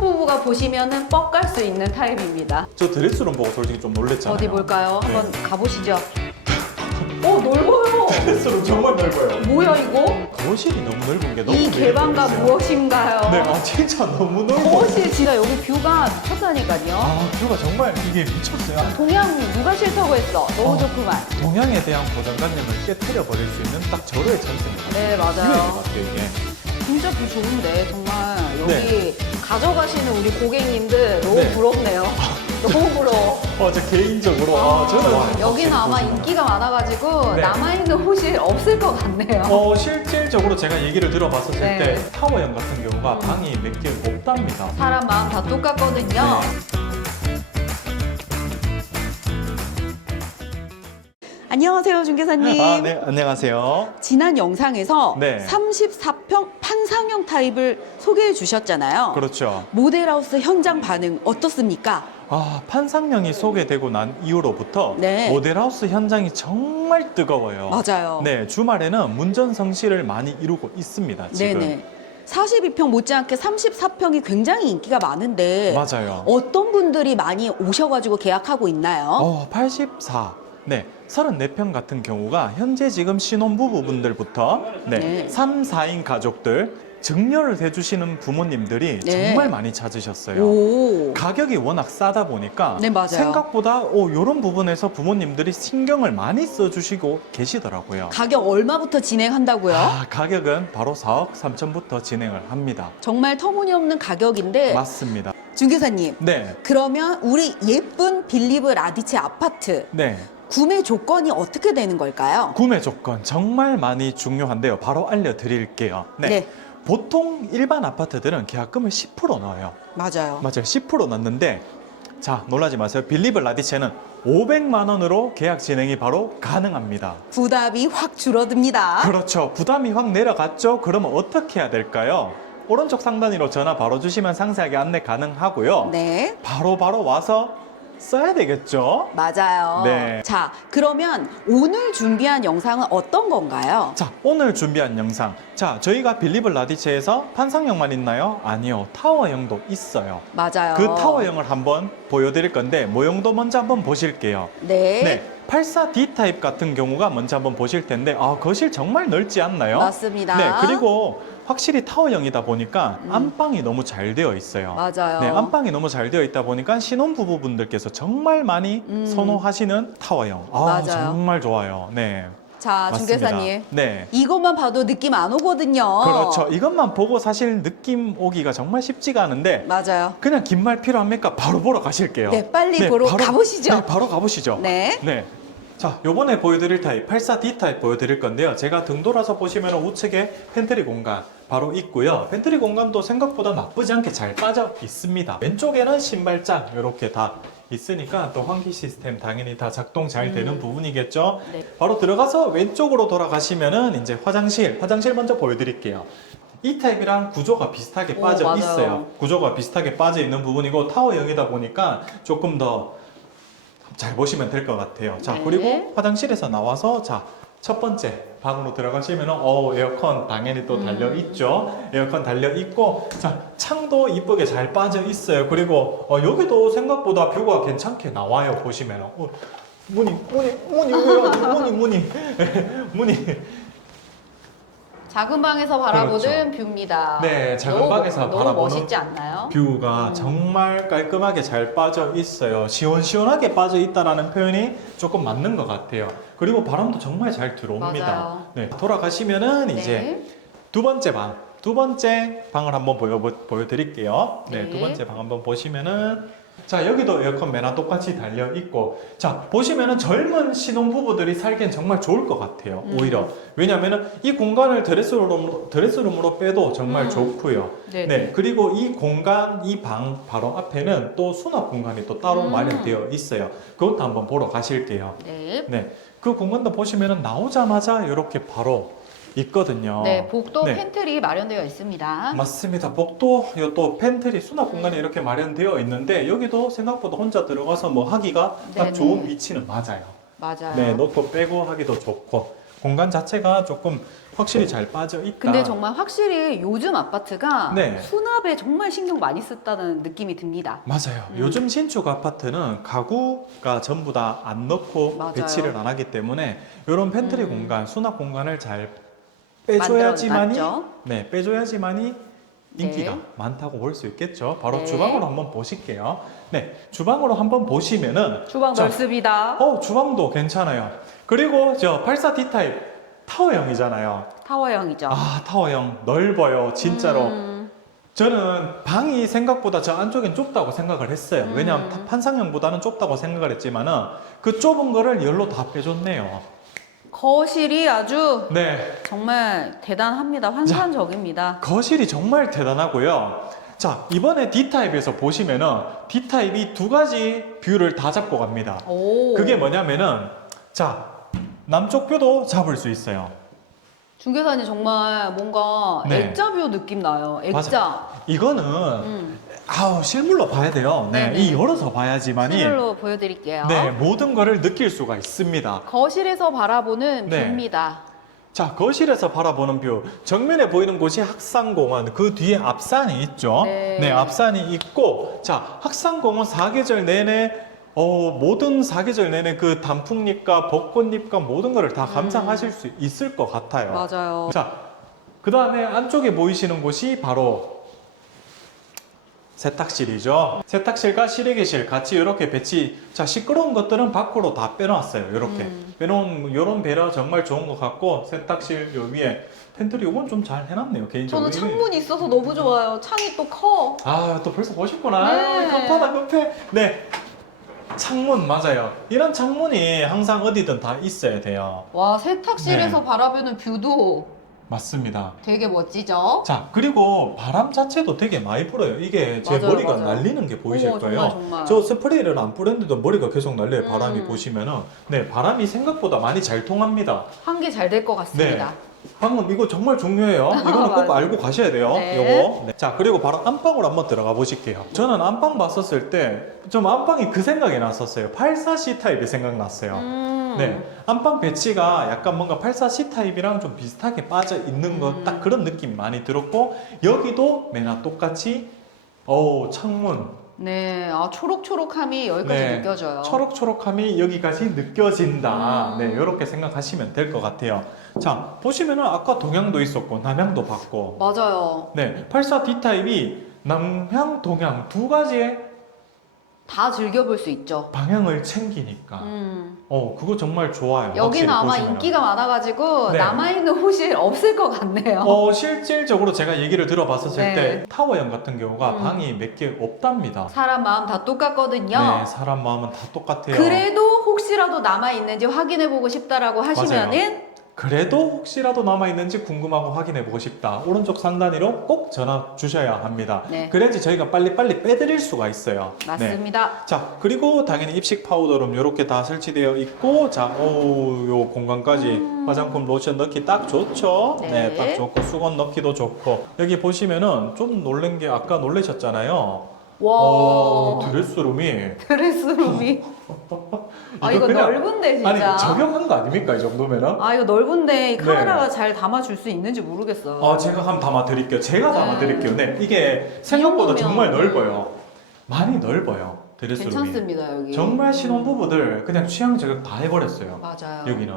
신혼부부가 보시면은 뻑 갈 수 있는 타입입니다. 저 드레스룸 보고 솔직히 좀 놀랬잖아요. 어디 볼까요? 네. 한번 가보시죠. 오 넓어요. 드레스룸 정말 넓어요. 뭐야 이거? 거실이 너무 넓은 게 너무 이 개방감 매력적이세요. 무엇인가요? 네, 아 진짜 너무 넓어. 거실 진짜 여기 뷰가 미쳤다니까요. 아, 뷰가 정말 이게 미쳤어요. 동양 누가 싫다고 했어? 너무 어. 좋구만. 동양에 대한 고정관념을 깨뜨려 버릴 수 있는 딱 저로의 찬스입니다. 네것 맞아요. 같아요 이게. 진짜 뷰 좋은데 정말 여기 네. 가져가시는 우리 고객님들 너무 네. 부럽네요. 너무 부러워. 어, 저 개인적으로 아, 저는 여기는 아마 인기가 많아가지고 네. 남아있는 호실 없을 것 같네요. 어, 실질적으로 제가 얘기를 들어봤었을 네. 때 타워형 같은 경우가 음. 방이 몇 개 없답니다. 사람 마음 다 똑같거든요. 네. 안녕하세요, 중개사님. 아, 네, 안녕하세요. 지난 영상에서 네. 34평 판상형 타입을 소개해 주셨잖아요. 그렇죠. 모델하우스 현장 반응 어떻습니까? 아, 판상령이 소개되고 난 이후로부터 네. 모델하우스 현장이 정말 뜨거워요. 맞아요. 네, 주말에는 문전성시를 많이 이루고 있습니다. 지금. 네네. 42평 못지않게 34평이 굉장히 인기가 많은데 맞아요. 어떤 분들이 많이 오셔가지고 계약하고 있나요? 어, 84. 네. 34평 같은 경우가 현재 지금 신혼부부분들부터 네, 네. 3, 4인 가족들 증여를 해주시는 부모님들이 네. 정말 많이 찾으셨어요. 오. 가격이 워낙 싸다 보니까 네, 맞아요. 생각보다 오, 이런 부분에서 부모님들이 신경을 많이 써주시고 계시더라고요. 가격 얼마부터 진행한다고요? 아, 가격은 바로 4억 3천부터 진행을 합니다. 정말 터무니없는 가격인데 맞습니다. 중개사님 네, 그러면 우리 예쁜 빌리브 라디체 아파트 네. 구매 조건이 어떻게 되는 걸까요? 구매 조건 정말 많이 중요한데요. 바로 알려드릴게요. 네. 네. 보통 일반 아파트들은 계약금을 10% 넣어요. 맞아요. 맞아요. 10% 넣는데 자 놀라지 마세요. 빌리브 라디체는 500만 원으로 계약 진행이 바로 가능합니다. 부담이 확 줄어듭니다. 그렇죠. 부담이 확 내려갔죠. 그러면 어떻게 해야 될까요? 오른쪽 상단위로 전화 바로 주시면 상세하게 안내 가능하고요. 네. 바로 바로 와서 써야 되겠죠. 맞아요. 네. 자, 그러면 오늘 준비한 영상은 어떤 건가요? 자, 오늘 준비한 영상. 자, 저희가 빌리브 라디체에서 판상형만 있나요? 아니요. 타워형도 있어요. 맞아요. 그 타워형을 한번 보여드릴 건데 모형도 먼저 한번 보실게요. 네. 네. 84D 타입 같은 경우가 먼저 한번 보실 텐데 아, 거실 정말 넓지 않나요? 맞습니다. 네. 그리고 확실히 타워형이다 보니까 음. 안방이 너무 잘 되어 있어요. 맞아요. 네, 안방이 너무 잘 되어 있다 보니까 신혼 부부분들께서 정말 많이 음. 선호하시는 타워형. 아, 맞아요. 정말 좋아요. 네. 자. 중개사님. 네. 이것만 봐도 느낌 안 오거든요. 그렇죠. 이것만 보고 사실 느낌 오기가 정말 쉽지가 않은데 맞아요. 그냥 긴 말 필요합니까? 바로 보러 가실게요. 네, 빨리 보러 가보시죠. 네, 바로 가보시죠. 네. 네. 자, 요번에 보여드릴 타입 84D 타입 보여드릴 건데요. 제가 등 돌아서 보시면 우측에 팬트리 공간 바로 있고요. 팬트리 공간도 생각보다 나쁘지 않게 잘 빠져 있습니다. 왼쪽에는 신발장 이렇게 다 있으니까 또 환기 시스템 당연히 다 작동 잘 되는 음. 부분이겠죠. 네. 바로 들어가서 왼쪽으로 돌아가시면은 이제 화장실, 화장실 먼저 보여드릴게요. 이 타입이랑 구조가 비슷하게 오, 빠져 맞아요. 있어요. 구조가 비슷하게 빠져 있는 부분이고 타워형이다 보니까 조금 더 잘 보시면 될 것 같아요. 자, 네. 그리고 화장실에서 나와서 자, 첫 번째 방으로 들어가시면 어 에어컨 당연히 또 음. 달려 있죠. 에어컨 달려 있고 자 창도 이쁘게 잘 빠져 있어요. 그리고 어, 여기도 생각보다 뷰가 괜찮게 나와요. 보시면 어, 문이 문이 문이 왜요? 문이 문이 문이 작은 방에서 바라보는 뷰입니다. 네, 작은 너무, 방에서 너무 바라보는 멋있지 않나요? 뷰가 음. 정말 깔끔하게 잘 빠져 있어요. 시원시원하게 빠져 있다라는 표현이 조금 맞는 것 같아요. 그리고 바람도 정말 잘 들어옵니다. 네, 돌아가시면은 이제 네. 두 번째 방, 두 번째 방을 한번 보여 보여드릴게요. 네, 네. 두 번째 방 한번 보시면은 자 여기도 에어컨 매나 똑같이 달려 있고 자 보시면은 젊은 신혼 부부들이 살기엔 정말 좋을 것 같아요. 음. 오히려 왜냐면은 이 공간을 드레스룸으로 드레스룸으로 빼도 정말 음. 좋고요. 네. 네, 그리고 이 공간, 이 방 바로 앞에는 또 수납 공간이 또 따로 음. 마련되어 있어요. 그것도 한번 보러 가실게요. 네. 네, 그 공간도 보시면은 나오자마자 이렇게 바로 있거든요. 네, 복도 네. 팬트리 마련되어 있습니다. 맞습니다. 복도 또 팬트리 수납 공간이 이렇게 마련되어 있는데 여기도 생각보다 혼자 들어가서 뭐 하기가 딱 네네. 좋은 위치는 맞아요. 맞아요. 네, 놓고 빼고 하기도 좋고 공간 자체가 조금 확실히 잘 빠져 있다. 근데 정말 확실히 요즘 아파트가 네. 수납에 정말 신경 많이 썼다는 느낌이 듭니다. 맞아요. 음. 요즘 신축 아파트는 가구가 전부 다 안 넣고 맞아요. 배치를 안 하기 때문에 이런 팬트리 음. 공간, 수납 공간을 잘 빼줘야지만이 만들어놨죠. 네, 빼줘야지만이 인기가 네. 많다고 볼 수 있겠죠. 바로 네. 주방으로 한번 보실게요. 네, 주방으로 한번 보시면은 주방 자, 넓습니다. 어, 주방도 괜찮아요. 그리고 저 84 D 타입 타워형이잖아요. 타워형이죠. 아, 타워형 넓어요. 진짜로. 음, 저는 방이 생각보다 저 안쪽엔 좁다고 생각을 했어요. 왜냐하면 음. 판상형보다는 좁다고 생각을 했지만은 그 좁은 거를 열로 다 빼줬네요. 거실이 아주 네. 정말 대단합니다. 환상적입니다. 거실이 정말 대단하고요. 자, 이번에 D타입에서 보시면은 D타입이 두 가지 뷰를 다 잡고 갑니다. 오. 그게 뭐냐면은 자, 남쪽 뷰도 잡을 수 있어요. 중개사님 정말 뭔가 네. 액자뷰 느낌 나요. 액자. 이거는 음. 아우 실물로 봐야 돼요. 네, 네네. 이 열어서 봐야지만이 실물로 보여드릴게요. 네, 모든 거를 느낄 수가 있습니다. 거실에서 바라보는 네. 뷰입니다. 자, 거실에서 바라보는 뷰. 정면에 보이는 곳이 학산공원. 그 뒤에 앞산이 있죠. 네. 앞산이 있고, 자, 학산공원 사계절 내내, 어, 모든 사계절 내내 그 단풍잎과 벚꽃잎과 모든 거를 다 감상하실 수 있을 것 같아요. 음. 맞아요. 자, 그 다음에 안쪽에 보이시는 곳이 바로 세탁실이죠. 세탁실과 실외기실 같이 이렇게 배치. 자, 시끄러운 것들은 밖으로 다 빼놨어요. 이렇게. 음. 빼놓은 이런 배려 정말 좋은 것 같고, 세탁실 요 위에 팬트리 이건 좀 잘 해놨네요. 개인적으로. 저는 창문이 있어서 너무 좋아요. 창이 또 커. 아, 또 벌써 보셨구나. 네. 아, 급하다, 급해. 네. 창문, 맞아요. 이런 창문이 항상 어디든 다 있어야 돼요. 와 세탁실에서 네. 바라보는 뷰도 맞습니다. 되게 멋지죠. 자, 그리고 바람 자체도 되게 많이 불어요. 이게 제 맞아요, 머리가 맞아요. 날리는 게 보이실 어머, 거예요. 정말 정말. 저 스프레이를 안 뿌렸는데도 머리가 계속 날려요. 바람이 음. 보시면은. 네, 바람이 생각보다 많이 잘 통합니다. 환기 잘 될 것 같습니다. 방금 이거 정말 중요해요. 이거는 꼭 맞아요. 알고 가셔야 돼요. 네. 요거. 네. 자, 그리고 바로 안방으로 한번 들어가 보실게요. 저는 안방 봤었을 때 좀 안방이 그 생각이 났었어요. 84C 타입이 생각났어요. 음. 네, 안방 배치가 약간 뭔가 84C 타입이랑 좀 비슷하게 빠져 있는 것 음. 딱 그런 느낌이 많이 들었고 여기도 매나 똑같이 어우 창문 네, 아, 초록초록함이 여기까지 네, 느껴져요. 초록초록함이 여기까지 느껴진다. 음. 네, 이렇게 생각하시면 될 것 같아요. 자, 보시면은 아까 동향도 있었고 남향도 봤고 맞아요. 네, 84D 타입이 남향, 동향 두 가지의 다 즐겨볼 수 있죠. 방향을 챙기니까 음. 어 그거 정말 좋아요. 여기는 확실히 아마 보시면은. 인기가 많아가지고 네. 남아있는 호실 없을 것 같네요. 어, 실질적으로 제가 얘기를 들어봤었을 네. 때 타워형 같은 경우가 음. 방이 몇 개 없답니다. 사람 마음 다 똑같거든요. 네, 사람 마음은 다 똑같아요. 그래도 혹시라도 남아있는지 확인해보고 싶다라고 하시면은 그래도 혹시라도 남아있는지 궁금하고 확인해 보고 싶다. 오른쪽 상단위로 꼭 전화 주셔야 합니다. 네. 그래야지 저희가 빨리빨리 빼드릴 수가 있어요. 네. 맞습니다. 자, 그리고 당연히 입식 파우더룸 이렇게 다 설치되어 있고, 자, 오, 요 공간까지 화장품 로션 넣기 딱 좋죠? 음. 네, 네. 딱 좋고, 수건 넣기도 좋고. 여기 보시면은 좀 놀란 게 아까 놀라셨잖아요. 와, 어, 드레스룸이. 드레스룸이. 아, 이거 그냥- 넓은데, 아니, 진짜. 적용한 거 아닙니까? 이 정도면은? 아, 이거 넓은데 이 네. 카메라가 잘 담아줄 수 있는지 모르겠어요. 아, 제가 한번 담아드릴게요. 제가 네. 담아드릴게요. 네, 이게 생각보다 이 정도면- 정말 넓어요. 많이 넓어요. 드레스룸이. 괜찮습니다, 여기. 정말 신혼부부들 그냥 취향 저격 다 해버렸어요. 맞아요. 여기는.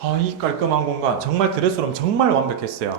아, 이 깔끔한 공간. 정말 드레스룸 정말 완벽했어요.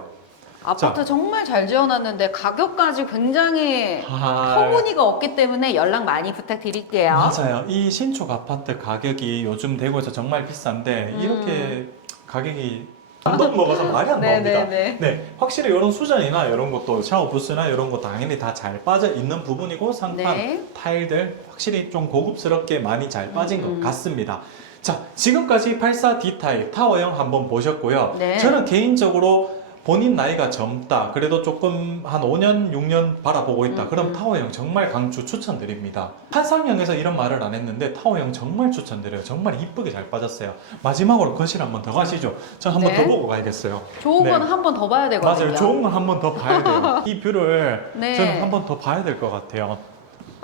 아파트 정말 잘 지어놨는데 가격까지 굉장히 아, 터무니가 없기 때문에 연락 많이 부탁드릴게요. 맞아요. 이 신축 아파트 가격이 요즘 대구에서 정말 비싼데 음. 이렇게 가격이 돈 먹어서 말이 안 나옵니다. 네네네. 네, 확실히 이런 수전이나 이런 것도 샤워 부스나 이런 거 당연히 다 잘 빠져 있는 부분이고 상판 네. 타일들 확실히 좀 고급스럽게 많이 잘 빠진 음. 것 같습니다. 자, 지금까지 84D 타입 타워형 한번 보셨고요. 네. 저는 개인적으로 본인 나이가 젊다. 그래도 조금 한 5년, 6년 바라보고 있다. 음, 그럼 음. 타워형 정말 강추 추천드립니다. 한상형에서 이런 말을 안 했는데 타워형 정말 추천드려요. 정말 이쁘게 잘 빠졌어요. 마지막으로 거실 한번 더 가시죠. 저 한번 네. 더 보고 가야겠어요. 좋은 네. 건한번 더 봐야 되거든요. 맞아요. 좋은 건 한 번 더 봐야 돼요. 이 뷰를 네. 저는 한 번 더 봐야 될 것 같아요.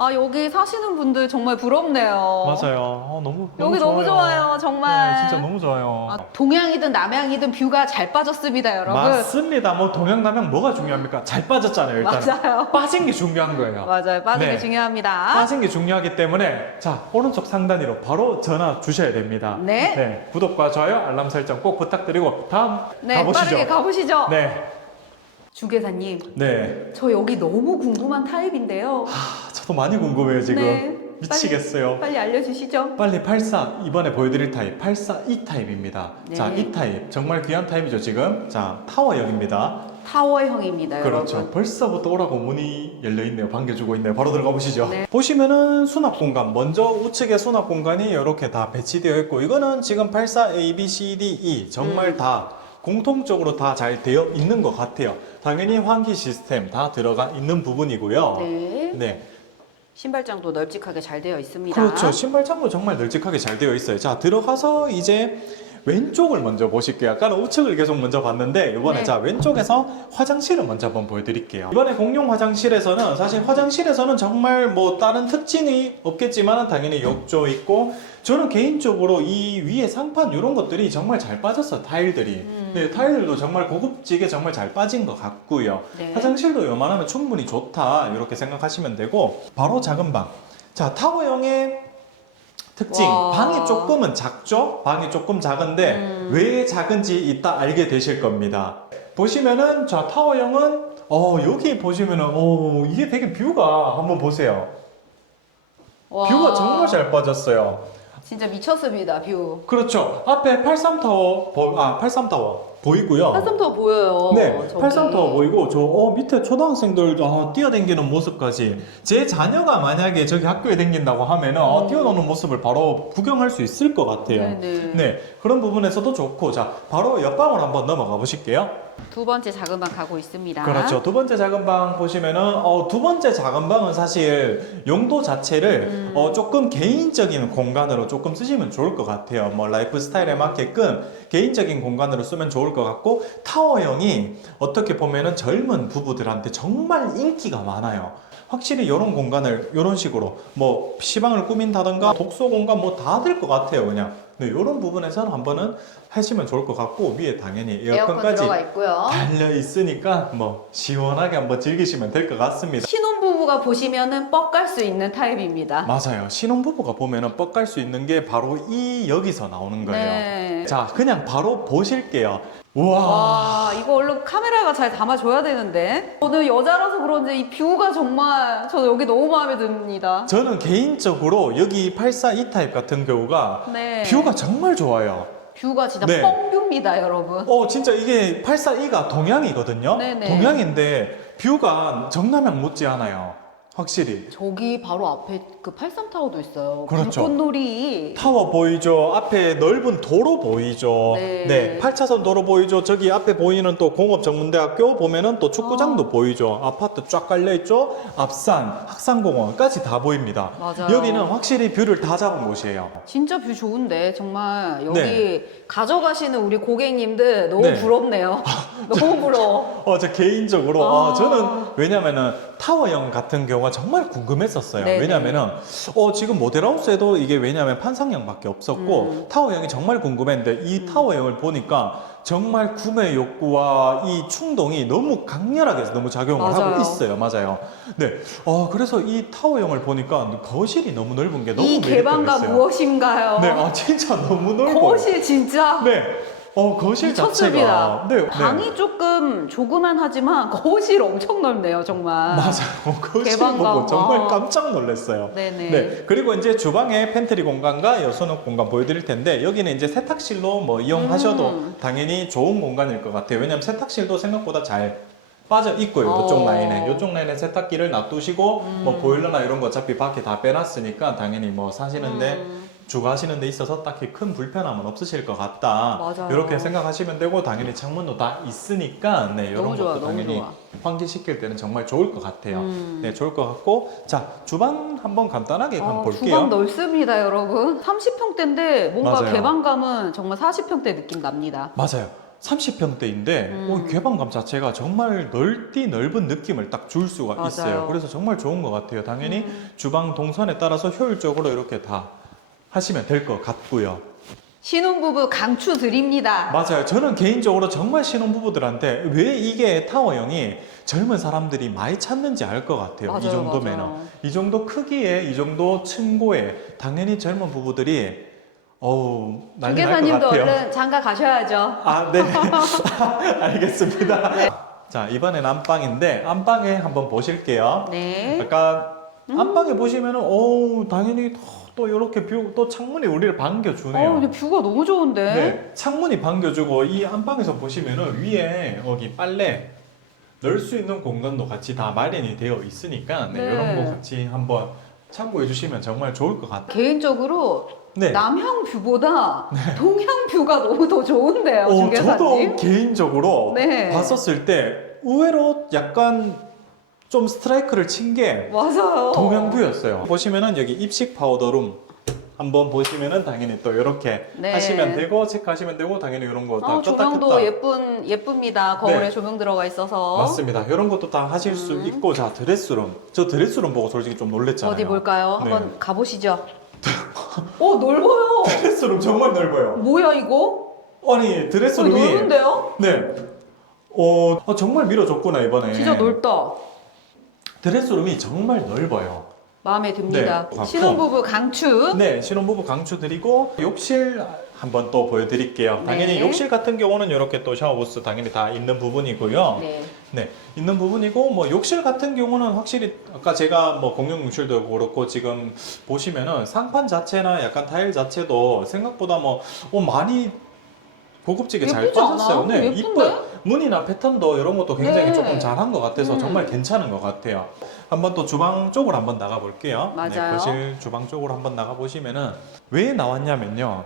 아 여기 사시는 분들 정말 부럽네요. 맞아요. 어, 너무 여기 너무 좋아요, 정말. 네, 진짜 너무 좋아요. 아, 동양이든 남양이든 뷰가 잘 빠졌습니다, 여러분. 맞습니다. 뭐 동양 남양 뭐가 중요합니까? 잘 빠졌잖아요. 일단 맞아요. 빠진 게 중요한 거예요. 맞아요. 빠진 네. 게 중요합니다. 빠진 게 중요하기 때문에 자 오른쪽 상단위로 바로 전화 주셔야 됩니다. 네. 구독과 좋아요, 알람 설정 꼭 부탁드리고 다음 네, 가보시죠. 빠르게 가보시죠. 네, 주계사님, 네. 저 여기 너무 궁금한 타입인데요. 아, 저도 많이 궁금해요 지금. 네, 미치겠어요. 빨리 알려주시죠. 빨리 84 이번에 보여드릴 타입 84 E 타입입니다. 네. 자, E 타입 정말 귀한 타입이죠 지금. 자, 타워형입니다. 타워형입니다, 그렇죠. 여러분. 벌써부터 오라고 문이 열려 있네요. 반겨주고 있네요. 바로 들어가 보시죠. 네. 보시면은 수납 공간. 먼저 우측에 수납 공간이 이렇게 다 배치되어 있고 이거는 지금 84 A, B, C, D, E 정말 음. 다 공통적으로 다 잘 되어 있는 것 같아요. 당연히 환기 시스템 다 들어가 있는 부분이고요. 네. 네. 신발장도 널찍하게 잘 되어 있습니다. 그렇죠. 신발장도 정말 널찍하게 잘 되어 있어요. 자, 들어가서 이제 왼쪽을 먼저 보실게요. 아까는 우측을 계속 먼저 봤는데 이번에 네. 자 왼쪽에서 화장실을 먼저 한번 보여드릴게요. 이번에 공용 화장실에서는 사실 화장실에서는 정말 뭐 다른 특징이 없겠지만 당연히 욕조 있고 저는 개인적으로 이 위에 상판 이런 것들이 정말 잘 빠졌어 타일들이. 음. 네, 타일들도 정말 고급지게 정말 잘 빠진 것 같고요. 네. 화장실도 요만하면 충분히 좋다 이렇게 생각하시면 되고 바로 작은 방. 자 타워형의 특징. 와. 방이 조금은 작죠? 방이 조금 작은데 음. 왜 작은지 이따 알게 되실 겁니다. 보시면은 자 타워형은 어 여기 보시면은 어 이게 되게 뷰가 한번 보세요. 와, 뷰가 정말 잘 빠졌어요. 진짜 미쳤습니다, 뷰. 그렇죠. 앞에 83타워 보, 아 83타워 보이고요 팔삼터 보여요. 네, 저기. 83타워 보이고 저 어, 밑에 초등학생들 어, 뛰어댕기는 모습까지 제 자녀가 만약에 저기 학교에 댕긴다고 하면은 어, 음. 뛰어노는 모습을 바로 구경할 수 있을 것 같아요. 네네. 네, 그런 부분에서도 좋고 자 바로 옆방으로 한번 넘어가 보실게요. 두 번째 작은 방 가고 있습니다. 그렇죠. 두 번째 작은 방 보시면은 어, 두 번째 작은 방은 사실 용도 자체를 음. 어, 조금 개인적인 공간으로 조금 쓰시면 좋을 것 같아요. 뭐 라이프 스타일에 맞게끔 개인적인 공간으로 쓰면 좋을 것 같고 타워형이 어떻게 보면은 젊은 부부들한테 정말 인기가 많아요. 확실히 이런 공간을 이런 식으로 뭐 시방을 꾸민다던가 독서 공간 뭐 다 될 것 같아요 그냥 네, 이런 부분에서는 한번은 하시면 좋을 것 같고 위에 당연히 에어컨 에어컨까지 있고요. 달려 있으니까 뭐 시원하게 한번 즐기시면 될 것 같습니다. 신혼부부가 보시면은 뻑갈 수 있는 타입입니다. 맞아요. 신혼부부가 보면은 뻑갈 수 있는 게 바로 이 여기서 나오는 거예요. 네. 자, 그냥 바로 보실게요. 우와. 와, 이거 얼른 카메라가 잘 담아줘야 되는데. 저는 여자라서 그런지 이 뷰가 정말, 저 여기 너무 마음에 듭니다. 저는 개인적으로 여기 84 E 타입 같은 경우가 네. 뷰가 정말 좋아요. 뷰가 진짜 네. 뻥뷰입니다, 여러분. 어, 진짜 이게 84E가 동양이거든요. 네네. 동양인데 뷰가 정남향 못지 않아요. 확실히. 저기 바로 앞에 그 83타워도 있어요. 그렇죠. 불꽃놀이. 타워 보이죠? 앞에 넓은 도로 보이죠? 네. 8차선 도로 보이죠? 저기 앞에 보이는 또 공업전문대학교 보면은 또 축구장도 아. 보이죠? 아파트 쫙 깔려있죠? 앞산, 학산공원까지 다 보입니다. 맞아요. 여기는 확실히 뷰를 다 잡은 곳이에요. 진짜 뷰 좋은데 정말 여기 네. 가져가시는 우리 고객님들 너무 네. 부럽네요. 너무 부러워. 어, 저 개인적으로, 아. 아, 저는 왜냐면은 타워형 같은 경우가 정말 궁금했었어요. 네네. 왜냐면은, 어, 지금 모델하우스에도 이게 왜냐면 판상형밖에 없었고, 음. 타워형이 정말 궁금했는데, 이 타워형을 보니까 정말 구매 욕구와 이 충동이 너무 강렬하게 너무 작용을 맞아요. 하고 있어요. 맞아요. 네. 어, 그래서 이 타워형을 보니까 거실이 너무 넓은 게 너무 이 개방감 매력적이었어요. 무엇인가요? 네, 아, 진짜 너무 넓어요. 거실 진짜 네. 어, 거실 미쳤습니다. 자체가. 네. 네. 방이 조금 조그만 하지만 거실 엄청 넓네요, 정말. 맞아요. 거실 개방감. 보고 정말 아. 깜짝 놀랐어요. 네네. 네. 그리고 이제 주방에 팬트리 공간과 여수는 공간 보여드릴 텐데 여기는 이제 세탁실로 뭐 이용하셔도 음. 당연히 좋은 공간일 것 같아요. 왜냐하면 세탁실도 생각보다 잘 빠져 있고요. 어. 이쪽 라인에 이쪽 라인에 세탁기를 놔두시고 음. 뭐 보일러나 이런 거 어차피 밖에 다 빼놨으니까 당연히 뭐 사시는데 음. 주거하시는 데 있어서 딱히 큰 불편함은 없으실 것 같다. 맞아요. 이렇게 생각하시면 되고 당연히 창문도 다 있으니까 네, 이런 너무 것도 좋아, 너무 당연히 좋아. 환기시킬 때는 정말 좋을 것 같아요. 음. 네, 좋을 것 같고 자 주방 한번 간단하게 한번 어, 볼게요. 주방 넓습니다, 여러분. 30평대인데 뭔가 맞아요. 개방감은 정말 40평대 느낌 납니다. 맞아요. 30평대인데 음. 개방감 자체가 정말 넓디 넓은 느낌을 딱 줄 수가 맞아요. 있어요. 그래서 정말 좋은 것 같아요. 당연히 음. 주방 동선에 따라서 효율적으로 이렇게 다 하시면 될 것 같고요. 신혼부부 강추 드립니다. 맞아요. 저는 개인적으로 정말 신혼부부들한테 왜 이게 타워형이 젊은 사람들이 많이 찾는지 알 것 같아요. 이 맞아요, 정도면은. 맞아요. 이 정도 크기에, 이 정도 층고에 당연히 젊은 부부들이 어우, 난리 날것 주계사님도 같아요. 얼른 장가 가셔야죠. 아, 네. 알겠습니다. 자, 이번엔 안방인데 안방에 한번 보실게요. 네. 약간 안방에 보시면은 어 당연히 또 이렇게 뷰, 또 창문이 우리를 반겨주네요. 어, 근데 뷰가 너무 좋은데? 네, 창문이 반겨주고 이 안방에서 보시면은 위에 여기 빨래 넣을 수 있는 공간도 같이 다 마련이 되어 있으니까 네, 네. 이런 거 같이 한번 참고해 주시면 정말 좋을 것 같아요. 개인적으로 네. 남향 뷰보다 동향 뷰가 너무 더 좋은데요, 어, 중개사님. 저도 개인적으로 네. 봤었을 때 의외로 약간 좀 스트라이크를 친 게 맞아요. 동양뷰였어요. 보시면은 여기 입식 파우더룸 한번 보시면은 당연히 또 이렇게 네. 하시면 되고 체크하시면 되고 당연히 이런 거 다 아, 껐다 조명도 켰다 예쁜 예쁩니다. 거울에 네. 조명 들어가 있어서. 맞습니다. 이런 것도 다 하실 수 음. 있고 자 드레스룸 저 드레스룸 보고 솔직히 좀 놀랬잖아요. 어디 볼까요? 네. 한번 가보시죠. 어 넓어요. 드레스룸 정말 넓어요. 뭐야 이거? 아니 어, 드레스룸이 넓은데요? 네. 어 아, 정말 밀어줬구나 이번에. 진짜 넓다. 드레스룸이 정말 넓어요. 마음에 듭니다. 네, 신혼부부 강추. 네, 신혼부부 강추드리고 욕실 한번 또 보여드릴게요. 당연히 네. 욕실 같은 경우는 이렇게 또 샤워부스 당연히 다 있는 부분이고요. 네. 네, 있는 부분이고 뭐 욕실 같은 경우는 확실히 아까 제가 뭐 공용 욕실도 그렇고 지금 보시면은 상판 자체나 약간 타일 자체도 생각보다 뭐 어, 많이 고급지게 잘 예쁘지 빠졌어요. 네, 예쁜데? 이뻐요. 문이나 패턴도 이런 것도 굉장히 네. 조금 잘한 것 같아서 음. 정말 괜찮은 것 같아요. 한번 또 주방 쪽으로 한번 나가 볼게요. 네, 맞아요. 거실 주방 쪽으로 한번 나가 보시면은 왜 나왔냐면요.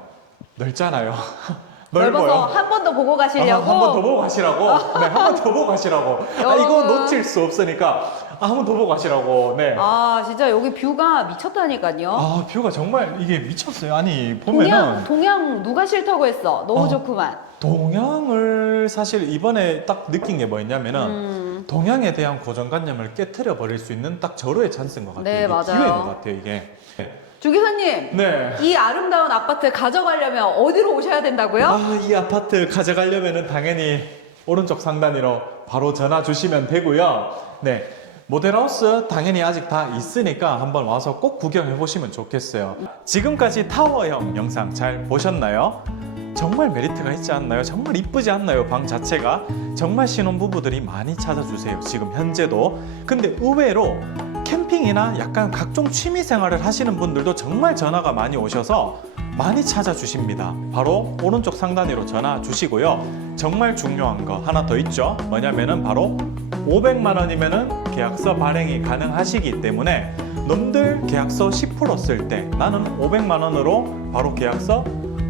넓잖아요. 넓어서 넓어요. 한 번 더 보고 가시려고. 한 번 더 보고 가시라고. 네, 한 번 더 보고 가시라고. 아, 이거 여러분. 놓칠 수 없으니까 아, 한 번 더 보고 가시라고. 네. 아, 아 진짜 여기 뷰가 미쳤다니까요. 뷰가 정말 이게 미쳤어요. 아니 동양 보면은 동양 누가 싫다고 했어. 너무 어. 좋구만. 동양을 사실 이번에 딱 느낀 게 뭐였냐면은 음. 동양에 대한 고정관념을 깨트려 버릴 수 있는 딱 절호의 찬스인 것 같아요. 네, 이게 맞아요. 기회인 것 같아요. 이게. 네. 주기사님 네. 이 아름다운 아파트 가져가려면 어디로 오셔야 된다고요? 아, 이 아파트 가져가려면은 당연히 오른쪽 상단으로 바로 전화 주시면 되고요. 네. 모델하우스 당연히 아직 다 있으니까 한번 와서 꼭 구경해 보시면 좋겠어요. 지금까지 타워형 영상 잘 보셨나요? 정말 메리트가 있지 않나요? 정말 이쁘지 않나요? 방 자체가 정말 신혼부부들이 많이 찾아주세요. 지금 현재도. 근데 의외로 캠핑이나 약간 각종 취미 생활을 하시는 분들도 정말 전화가 많이 오셔서 많이 찾아주십니다. 바로 오른쪽 상단으로 전화 주시고요. 정말 중요한 거 하나 더 있죠. 뭐냐면은 바로 500만 원이면은 계약서 발행이 가능하시기 때문에 넘들 계약서 10%쓸 때 나는 500만 원으로 바로 계약서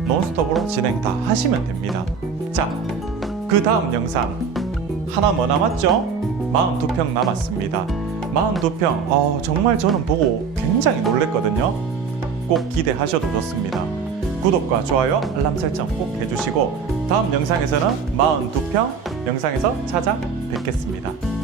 논스톱으로 진행 다 하시면 됩니다. 자, 그 다음 영상 하나 뭐 남았죠? 42평 남았습니다. 42평, 어, 정말 저는 보고 굉장히 놀랬거든요. 꼭 기대하셔도 좋습니다. 구독과 좋아요, 알람 설정 꼭 해주시고 다음 영상에서는 42평 영상에서 찾아뵙겠습니다.